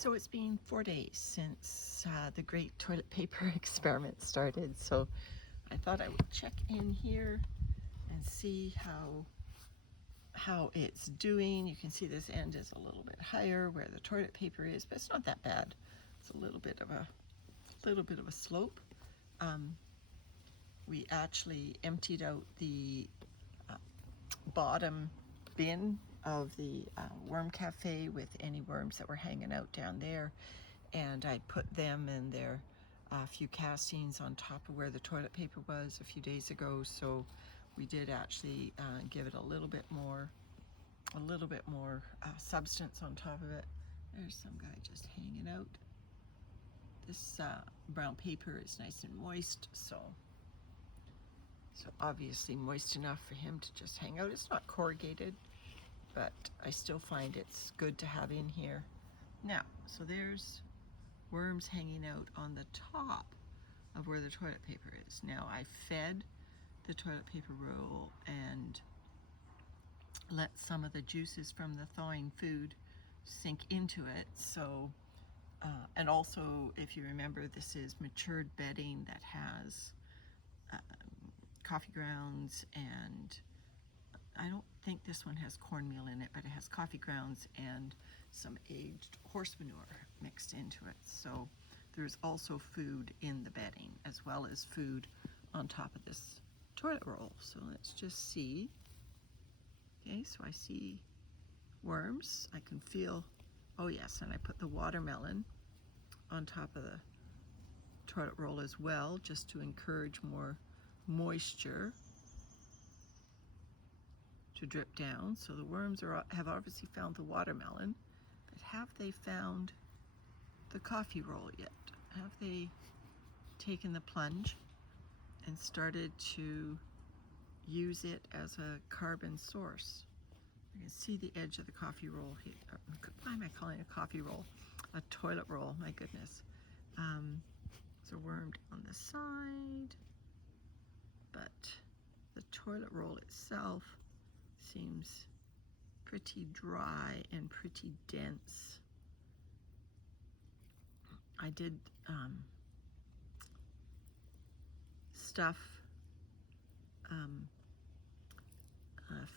So it's been 4 days since the great toilet paper experiment started, so I thought I would check in here and see how it's doing. You can see this end is a little bit higher where the toilet paper is, but it's not that bad. It's a little bit of a slope. We actually emptied out the bottom bin of the worm cafe with any worms that were hanging out down there, and I put them and their few castings on top of where the toilet paper was a few days ago. So we did actually give it a little bit more substance on top of it. There's some guy just hanging out. This brown paper is nice and moist, so obviously moist enough for him to just hang out. It's not corrugated, but I still find it's good to have in here. Now, so there's worms hanging out on the top of where the toilet paper is. Now, I fed the toilet paper roll and let some of the juices from the thawing food sink into it. So, and also, if you remember, this is matured bedding that has coffee grounds, and I don't think this one has cornmeal in it, but it has coffee grounds and some aged horse manure mixed into it. So there's also food in the bedding as well as food on top of this toilet roll. So let's just see. Okay, so I see worms. I can feel, oh yes, and I put the watermelon on top of the toilet roll as well, just to encourage more moisture to drip down. So the worms have obviously found the watermelon, but have they found the coffee roll yet? Have they taken the plunge and started to use it as a carbon source? I can see the edge of the coffee roll here. Why am I calling it a coffee roll? A toilet roll, my goodness. There's a worm on the side, but the toilet roll itself seems pretty dry and pretty dense. I did stuff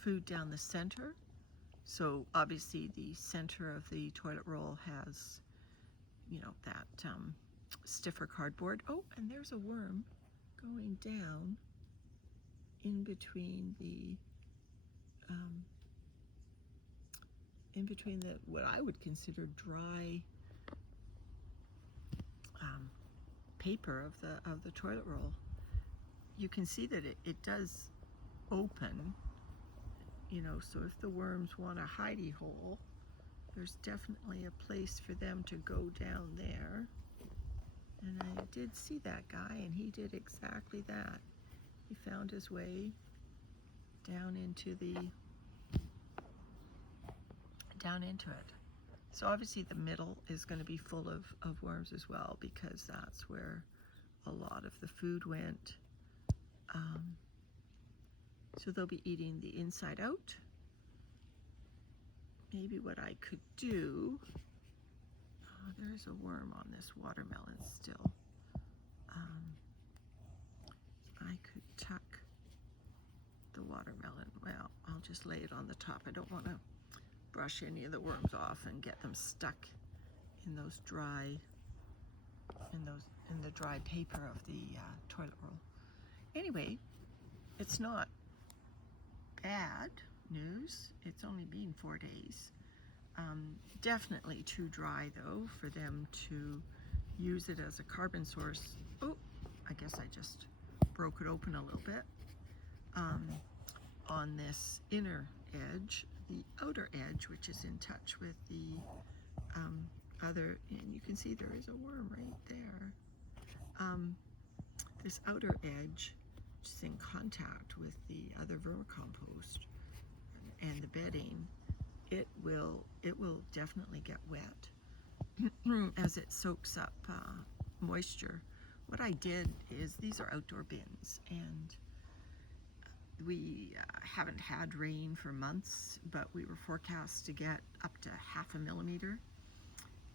food down the center. So obviously the center of the toilet roll has, you know, that stiffer cardboard. Oh, and there's a worm going down in between the what I would consider dry paper of the toilet roll. You can see that it does open, you know, so if the worms want a hidey hole, there's definitely a place for them to go down there. And I did see that guy, and he did exactly that. He found his way down into it. So obviously the middle is going to be full of worms as well, because that's where a lot of the food went. So they'll be eating the inside out. Maybe what I could do, there's a worm on this watermelon still. I could tuck the watermelon. Well, I'll just lay it on the top. I don't want to brush any of the worms off and get them stuck in those dry, in the dry paper of the toilet roll. Anyway, it's not bad news. It's only been 4 days. Definitely too dry though for them to use it as a carbon source. Oh, I guess I just broke it open a little bit. On this inner edge, the outer edge, which is in touch with the other, and you can see there is a worm right there. This outer edge, which is in contact with the other vermicompost and the bedding, it will definitely get wet as it soaks up moisture. What I did is, these are outdoor bins, and we haven't had rain for months, but we were forecast to get up to 0.5 millimeter.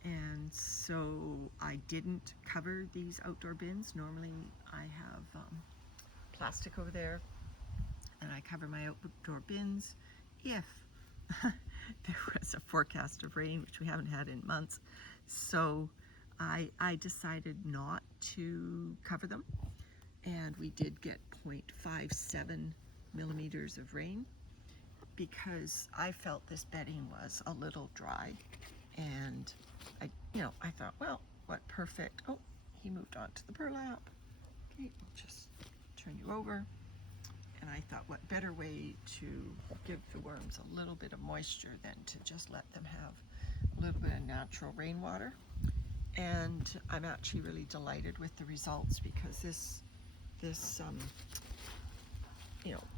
And so I didn't cover these outdoor bins. Normally I have plastic over there, and I cover my outdoor bins if there was a forecast of rain, which we haven't had in months. So I decided not to cover them, and we did get 0.57 millimeters of rain because I felt this bedding was a little dry, and I thought, well, what perfect. Oh, he moved on to the burlap. Okay, I'll just turn you over. And I thought, what better way to give the worms a little bit of moisture than to just let them have a little bit of natural rainwater. And I'm actually really delighted with the results, because this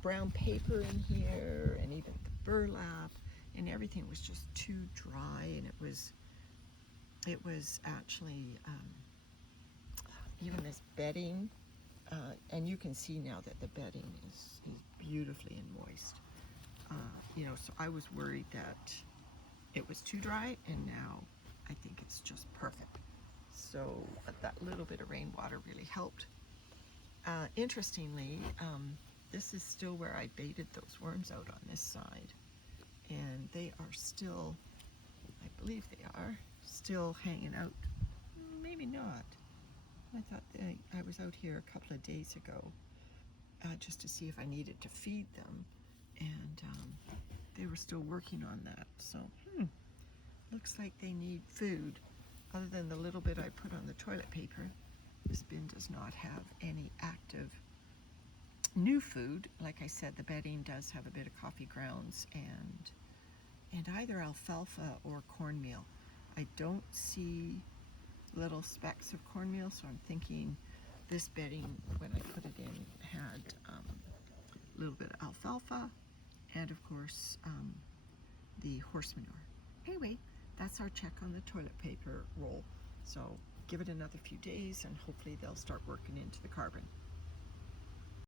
brown paper in here, and even the burlap and everything was just too dry, and it was actually even this bedding, and you can see now that the bedding is beautifully and moist. So I was worried that it was too dry, and now I think it's just perfect. So that little bit of rainwater really helped. Interestingly, this is still where I baited those worms out on this side, and they are still, I believe they are, still hanging out. Maybe not. I thought I was out here a couple of days ago just to see if I needed to feed them, and they were still working on that. So, looks like they need food. Other than the little bit I put on the toilet paper, this bin does not have any active new food. Like I said, the bedding does have a bit of coffee grounds and either alfalfa or cornmeal. I don't see little specks of cornmeal, so I'm thinking this bedding, when I put it in, had a little bit of alfalfa and, of course, the horse manure. Anyway, that's our check on the toilet paper roll. So give it another few days, and hopefully they'll start working into the carbon.